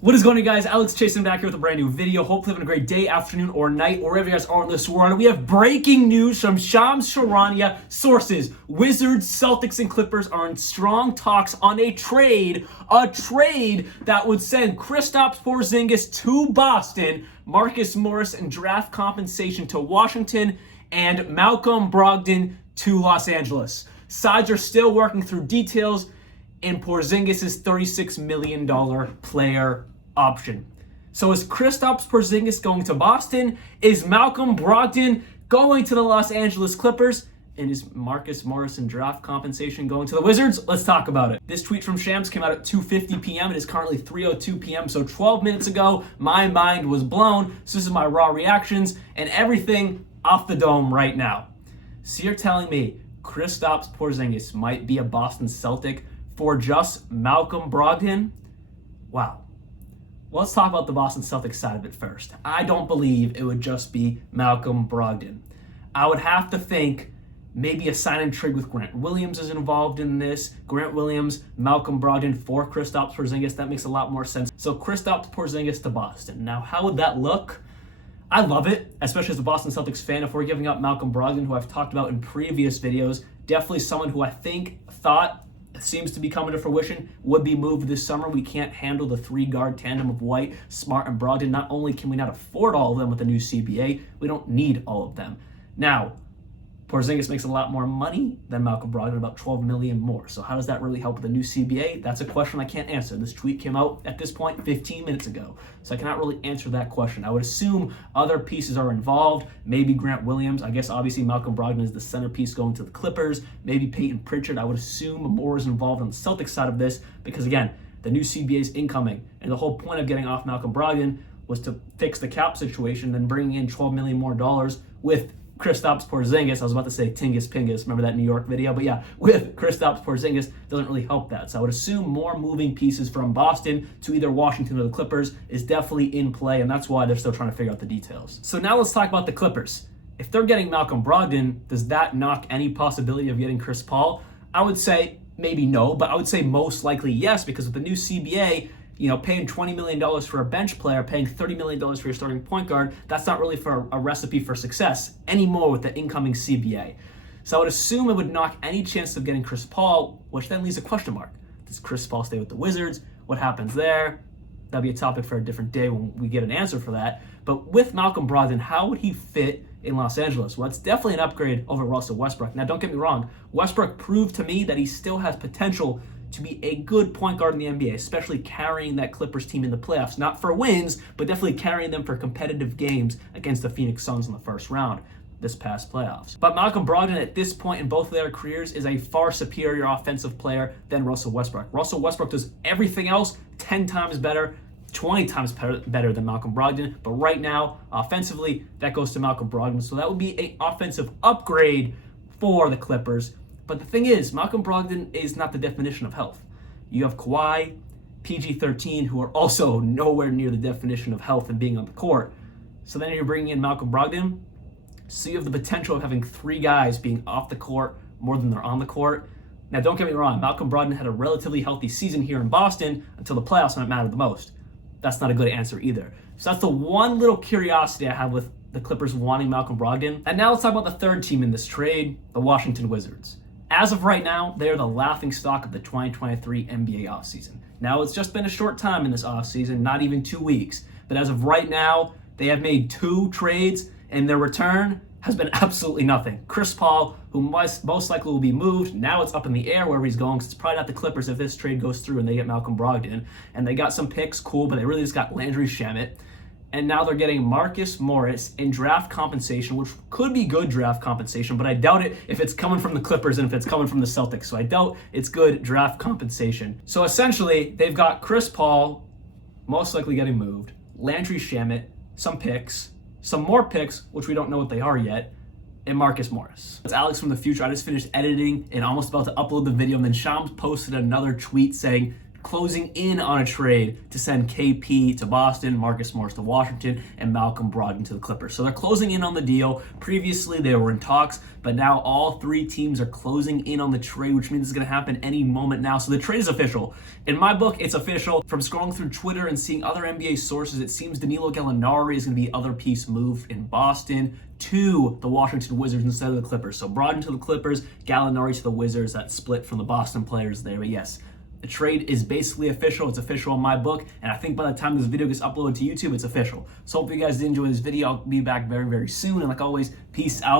What is going on, guys? Alex chasing back here with a brand new video. Hopefully having a great day, afternoon, or night, or wherever you guys are in this world. We have breaking news from Shams Charania. Sources: Wizards, Celtics, and Clippers are in strong talks on a trade that would send Kristaps Porzingis to Boston, Marcus Morris and draft compensation to Washington, and Malcolm Brogdon to Los Angeles. Sides are still working through details in Porzingis' $36 million player option. So is Kristaps Porzingis going to Boston? Is Malcolm Brogdon going to the Los Angeles Clippers? And is Marcus Morris and draft compensation going to the Wizards? Let's talk about it. This tweet from Shams came out at 2:50 p.m. It is currently 3:02 p.m. So 12 minutes ago, my mind was blown. So this is my raw reactions and everything off the dome right now. So you're telling me Kristaps Porzingis might be a Boston Celtic for just Malcolm Brogdon? Wow. Well, let's talk about the Boston Celtics side of it first. I don't believe it would just be Malcolm Brogdon. I would have to think maybe a sign and trade with Grant Williams is involved in this. Grant Williams, Malcolm Brogdon for Kristaps Porzingis. That makes a lot more sense. So Kristaps Porzingis to Boston. Now, how would that look? I love it, especially as a Boston Celtics fan. If we're giving up Malcolm Brogdon, who I've talked about in previous videos, definitely someone who I thought seems to be coming to fruition, would be moved this summer. We can't handle the three-guard tandem of White, Smart, and Brogdon. Not only can we not afford all of them with the new CBA, we don't need all of them. Now, Porzingis makes a lot more money than Malcolm Brogdon, about $12 million more. So how does that really help with the new CBA? That's a question I can't answer. This tweet came out at this point 15 minutes ago. So I cannot really answer that question. I would assume other pieces are involved. Maybe Grant Williams. I guess obviously Malcolm Brogdon is the centerpiece going to the Clippers. Maybe Peyton Pritchard. I would assume more is involved on the Celtics side of this because, again, the new CBA is incoming. And the whole point of getting off Malcolm Brogdon was to fix the cap situation, then bringing in $12 million more with Kristaps Porzingis. I was about to say Tingus Pingus. Remember that New York video? But yeah, with Kristaps Porzingis, doesn't really help that. So I would assume more moving pieces from Boston to either Washington or the Clippers is definitely in play, and that's why they're still trying to figure out the details. So now let's talk about the Clippers. If they're getting Malcolm Brogdon, does that knock any possibility of getting Chris Paul? I would say maybe no, but I would say most likely yes, because with the new CBA, paying $20 million for a bench player, paying $30 million for your starting point guard, that's not really for a recipe for success anymore with the incoming CBA. So I would assume it would knock any chance of getting Chris Paul, which then leaves a question mark. Does Chris Paul stay with the Wizards? What happens there? That'd be a topic for a different day when we get an answer for that. But with Malcolm Brogdon, how would he fit in Los Angeles? Well, it's definitely an upgrade over Russell Westbrook. Now, don't get me wrong. Westbrook proved to me that he still has potential to be a good point guard in the NBA, especially carrying that Clippers team in the playoffs. Not for wins, but definitely carrying them for competitive games against the Phoenix Suns in the first round this past playoffs. But Malcolm Brogdon at this point in both of their careers is a far superior offensive player than Russell Westbrook. Russell Westbrook does everything else 10 times better, 20 times better than Malcolm Brogdon. But right now, offensively, that goes to Malcolm Brogdon. So that would be an offensive upgrade for the Clippers. But the thing is, Malcolm Brogdon is not the definition of health. You have Kawhi, PG-13, who are also nowhere near the definition of health and being on the court. So then you're bringing in Malcolm Brogdon. So you have the potential of having three guys being off the court more than they're on the court. Now, don't get me wrong. Malcolm Brogdon had a relatively healthy season here in Boston until the playoffs when it mattered the most. That's not a good answer either. So that's the one little curiosity I have with the Clippers wanting Malcolm Brogdon. And now let's talk about the third team in this trade, the Washington Wizards. As of right now, they are the laughingstock of the 2023 NBA offseason. Now, it's just been a short time in this offseason, not even 2 weeks. But as of right now, they have made 2 trades, and their return has been absolutely nothing. Chris Paul, who most likely will be moved, now it's up in the air where he's going, because it's probably not the Clippers if this trade goes through and they get Malcolm Brogdon. And they got some picks, cool, but they really just got Landry Shamet. And now they're getting Marcus Morris in draft compensation, which could be good draft compensation, but I doubt it if it's coming from the Clippers and if it's coming from the Celtics. So I doubt it's good draft compensation. So essentially, they've got Chris Paul, most likely getting moved, Landry Shamet, some picks, some more picks, which we don't know what they are yet, and Marcus Morris. It's Alex from the future. I just finished editing and almost about to upload the video, and then Shams posted another tweet saying closing in on a trade to send KP to Boston, Marcus Morris to Washington, and Malcolm Brogdon to the Clippers. So they're closing in on the deal. Previously, they were in talks, but now all three teams are closing in on the trade, which means it's going to happen any moment now. So the trade is official. In my book, it's official. From scrolling through Twitter and seeing other NBA sources, it seems Danilo Gallinari is going to be other piece moved in Boston to the Washington Wizards instead of the Clippers. So Brogdon to the Clippers, Gallinari to the Wizards. That split from the Boston players there. But yes, the trade is basically official. It's official in my book, and I think by the time this video gets uploaded to YouTube, it's official. So hope you guys did enjoy this video. I'll be back very, very soon, and like always, peace out.